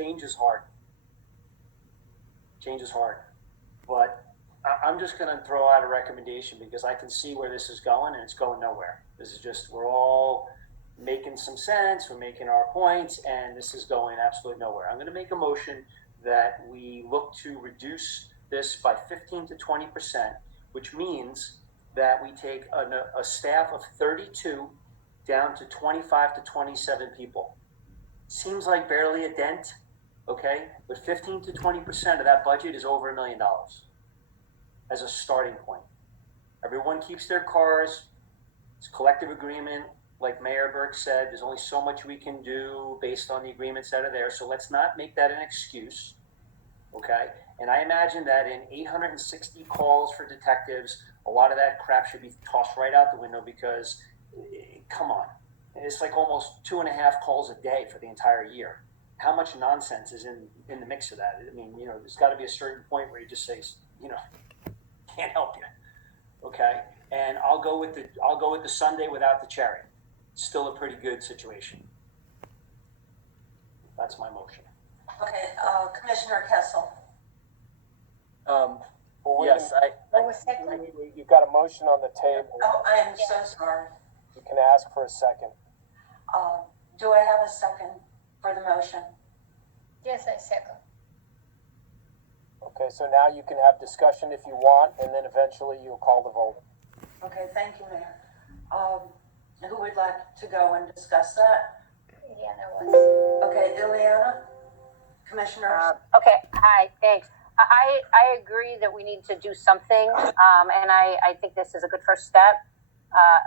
change is hard. Change is hard. But I'm just going to throw out a recommendation because I can see where this is going and it's going nowhere. This is just, we're all making some sense, we're making our points, and this is going absolutely nowhere. I'm going to make a motion that we look to reduce this by 15 to 20%, which means that we take a staff of 32 down to 25 to 27 people. Seems like barely a dent, okay? But 15 to 20% of that budget is over $1 million as a starting point. Everyone keeps their cars. It's a collective agreement. Like Mayor Burke said, there's only so much we can do based on the agreements that are there. So let's not make that an excuse, okay? And I imagine that in 860 calls for detectives, a lot of that crap should be tossed right out the window because, come on, it's like almost 2.5 calls a day for the entire year. How much nonsense is in the mix of that? I mean, there's got to be a certain point where you just say, can't help you, okay? And I'll go with the Sunday without the cherry. Still a pretty good situation. That's my motion. Okay, Commissioner Kessel. Yes, you've got a motion on the table. Oh, I am so sorry. You can ask for a second. Do I have a second for the motion? Yes, I second. Okay, so now you can have discussion if you want, and then eventually you'll call the vote. Okay, thank you, Mayor. Who would like to go and discuss that? Eliana was. Okay, Eliana, Commissioner. Okay, hi, thanks. I agree that we need to do something, and I think this is a good first step.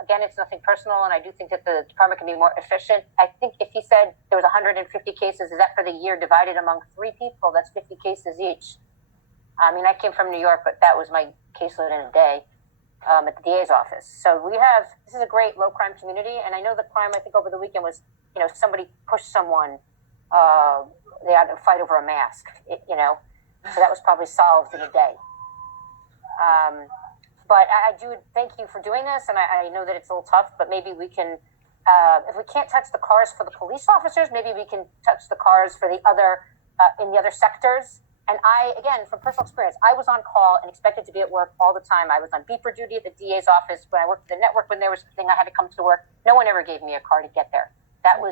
Again, it's nothing personal, and I do think that the department can be more efficient. I think if he said there was 150 cases, is that for the year divided among 3 people? That's 50 cases each. I mean, I came from New York, but that was my caseload in a day at the DA's office. So this is a great low crime community, and I know the crime, I think over the weekend was, somebody pushed someone, they had to fight over a mask, so that was probably solved in a day. But I do thank you for doing this, and I know that it's a little tough, but maybe we can, if we can't touch the cars for the police officers, maybe we can touch the cars for the other, in the other sectors. And again, from personal experience, I was on call and expected to be at work all the time. I was on beeper duty at the DA's office. When I worked at the network, when there was something I had to come to work, no one ever gave me a car to get there.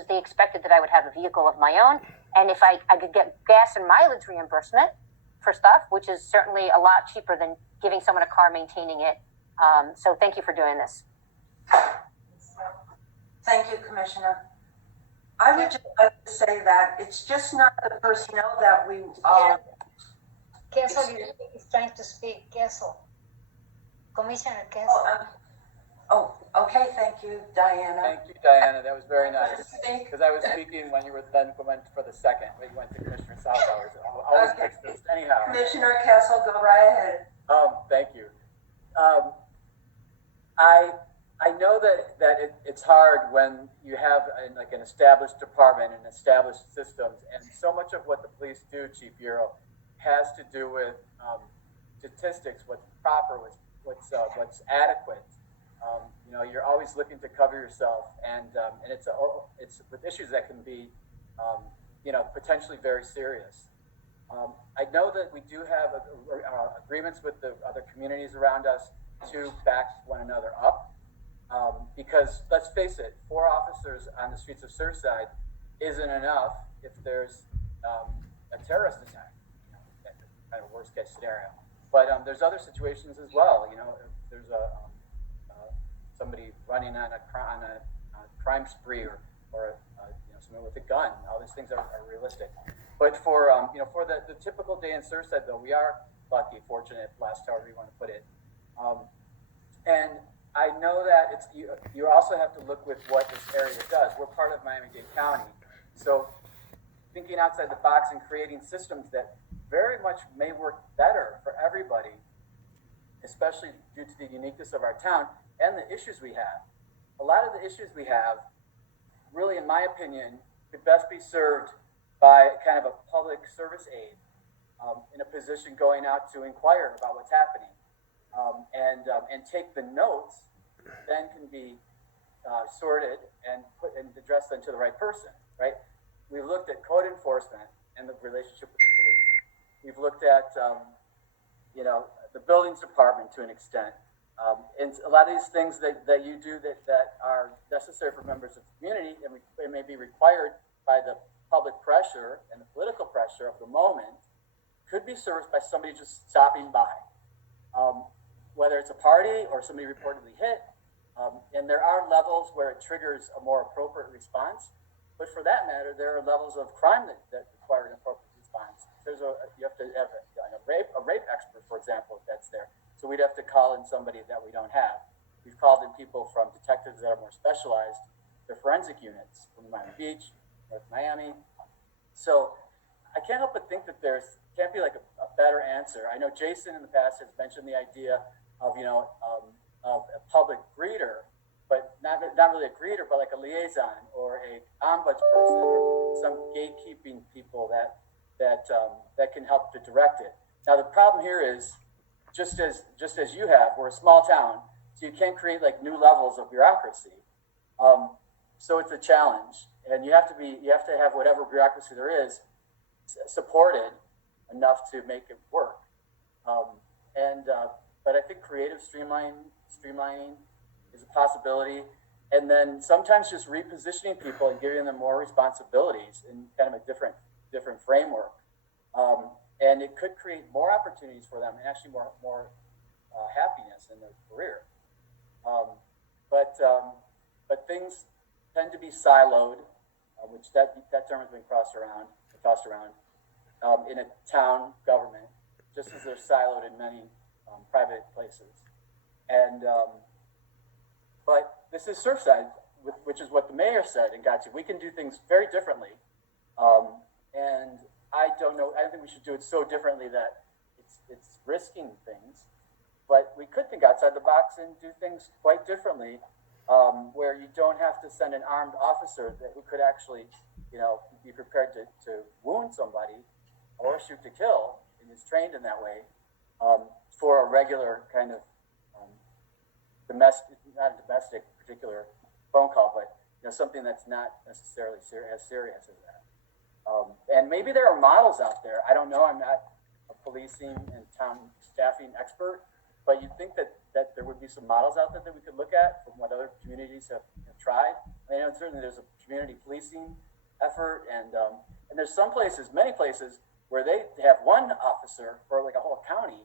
They expected that I would have a vehicle of my own. And if I could get gas and mileage reimbursement for stuff, which is certainly a lot cheaper than giving someone a car, maintaining it. So thank you for doing this. Thank you, Commissioner. I would just like to say that it's just not the personnel that we Kessel is trying to speak. Kessel. Commissioner Kessel. Okay, thank you, Diana. Thank you, Diana. That was very nice. Because I was speaking when you were then went for the second. We went to Commissioner Salzhauer. I always fix this anyhow. Commissioner Kessel, go right ahead. Thank you. I know that it's hard when you have an established department and established systems, and so much of what the police do, Chief Bureau, has to do with statistics, what's proper, what's adequate. You're always looking to cover yourself, and it's with issues that can be, potentially very serious. I know that we do have agreements with the other communities around us to back one another up, because let's face it, 4 officers on the streets of Surfside isn't enough if there's a terrorist attack. Kind of worst case scenario, but there's other situations as well. If there's somebody running on a crime spree or someone with a gun, all these things are realistic. But for the typical day in Surfside, though, we are lucky, fortunate, blessed, however you want to put it. And I know that you also have to look with what this area does. We're part of Miami-Dade County, so thinking outside the box and creating systems that very much may work better for everybody, especially due to the uniqueness of our town and the issues we have. A lot of the issues we have, really, in my opinion, could best be served by kind of a public service aide in a position going out to inquire about what's happening, and take the notes, then can be sorted and addressed then to the right person, right? We looked at code enforcement, and the relationship with the police. We've looked at, the buildings department to an extent. And a lot of these things that you do that are necessary for members of the community and may be required by the public pressure and the political pressure of the moment could be serviced by somebody just stopping by. Whether it's a party or somebody reportedly hit. And there are levels where it triggers a more appropriate response. But for that matter, there are levels of crime that require an appropriate response. You have to have a rape expert, for example, if that's there. So we'd have to call in somebody that we don't have. We've called in people from detectives that are more specialized, their forensic units from Miami Beach, North Miami. So I can't help but think that can't be like a better answer. I know Jason in the past has mentioned the idea of, of a public greeter, but not really a greeter, but like a liaison or a ombudsperson or some gatekeeping people that can help to direct it. Now the problem here is, just as you have, we're a small town, so you can't create like new levels of bureaucracy. So it's a challenge, and you have to have whatever bureaucracy there is supported enough to make it work. But I think creative streamlining is a possibility, and then sometimes just repositioning people and giving them more responsibilities in kind of a different framework. And it could create more opportunities for them and actually more happiness in their career. But things tend to be siloed, which that term has been tossed around in a town government, just as they're siloed in many private places. And but this is Surfside, which is what the mayor said and got you. We can do things very differently, and I don't think we should do it so differently that it's risking things. But we could think outside the box and do things quite differently, where you don't have to send an armed officer who could actually, be prepared to wound somebody or shoot to kill, and is trained in that way, for a regular kind of not domestic particular phone call, but something that's not necessarily as serious as that. And maybe there are models out there. I don't know. I'm not a policing and town staffing expert, but you'd think that there would be some models out there that we could look at from what other communities have tried. I mean, certainly there's a community policing effort, and there's many places where they have one officer for like a whole county,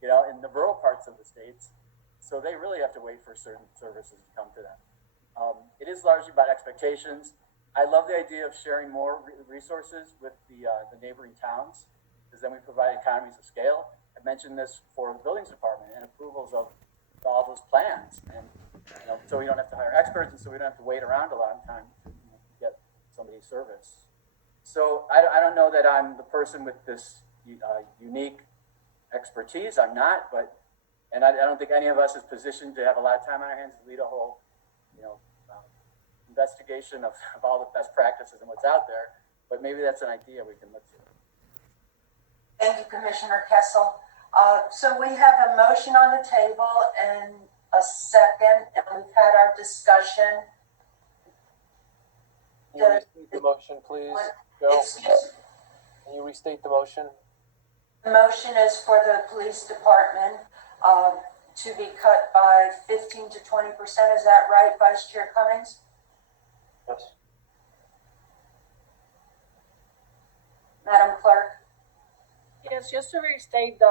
in the rural parts of the states. So they really have to wait for certain services to come to them. It is largely about expectations. I love the idea of sharing more resources with the neighboring towns, because then we provide economies of scale. I mentioned this for the buildings department and approvals of all those plans, and so we don't have to hire experts, and so we don't have to wait around a long time to get somebody's service. So I don't know that I'm the person with this unique expertise. I'm not, and I don't think any of us is positioned to have a lot of time on our hands to lead a whole, investigation of all the best practices and what's out there. But maybe that's an idea we can look to. Thank you, Commissioner Kessel. So we have a motion on the table and a second, and we've had our discussion. Can you restate the motion, please? Joe, can you restate the motion? The motion is for the police department to be cut by 15 to 20%. Is that right, Vice Chair Cummings? Yes. Madam Clerk? Yes, just to restate, the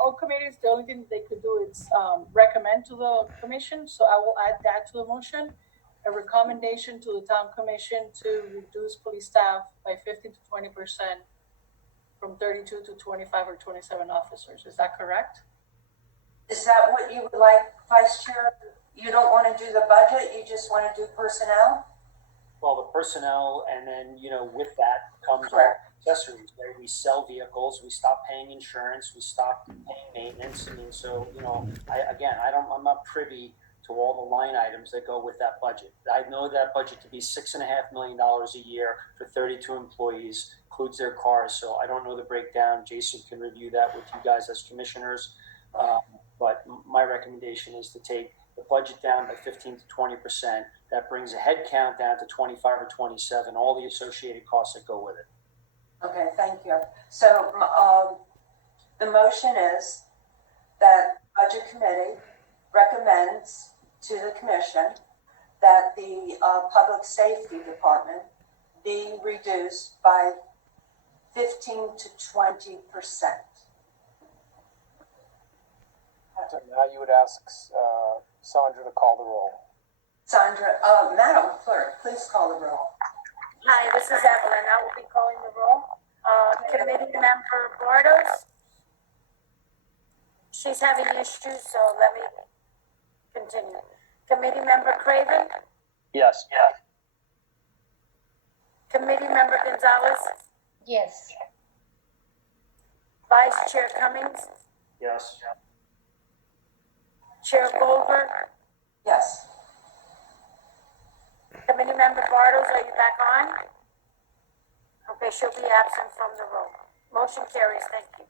all committees, the only thing they could do is recommend to the commission. So I will add that to the motion. A recommendation to the town commission to reduce police staff by 15 to 20% from 32 to 25 or 27 officers. Is that correct? Is that what you would like, Vice Chair? You don't want to do the budget, you just want to do personnel? Well, the personnel, and then, with that comes our Correct. accessories, right? We sell vehicles, we stop paying insurance, we stop paying maintenance. I mean, so, I'm not privy to all the line items that go with that budget. I know that budget to be $6.5 million a year for 32 employees, includes their cars. So I don't know the breakdown. Jason can review that with you guys as commissioners. But my recommendation is to take the budget down by 15 to 20%. That brings a head count down to 25 or 27, all the associated costs that go with it. Okay, thank you. So, the motion is that Budget Committee recommends to the Commission that the, Public Safety Department be reduced by 15 to 20%. So now you would ask, Sandra to call the roll. Sandra, Madam Clerk, please call the roll. Hi, this is Evelyn. I will be calling the roll. Committee member Bartos. She's having issues, so let me continue. Committee member Craven. Yes. Committee member Gonzalez. Yes. Vice Chair Cummings. Yes. Chair Goldberg. Yes. Committee member Bartos, are you back on? Okay, she'll be absent from the roll. Motion carries. Thank you.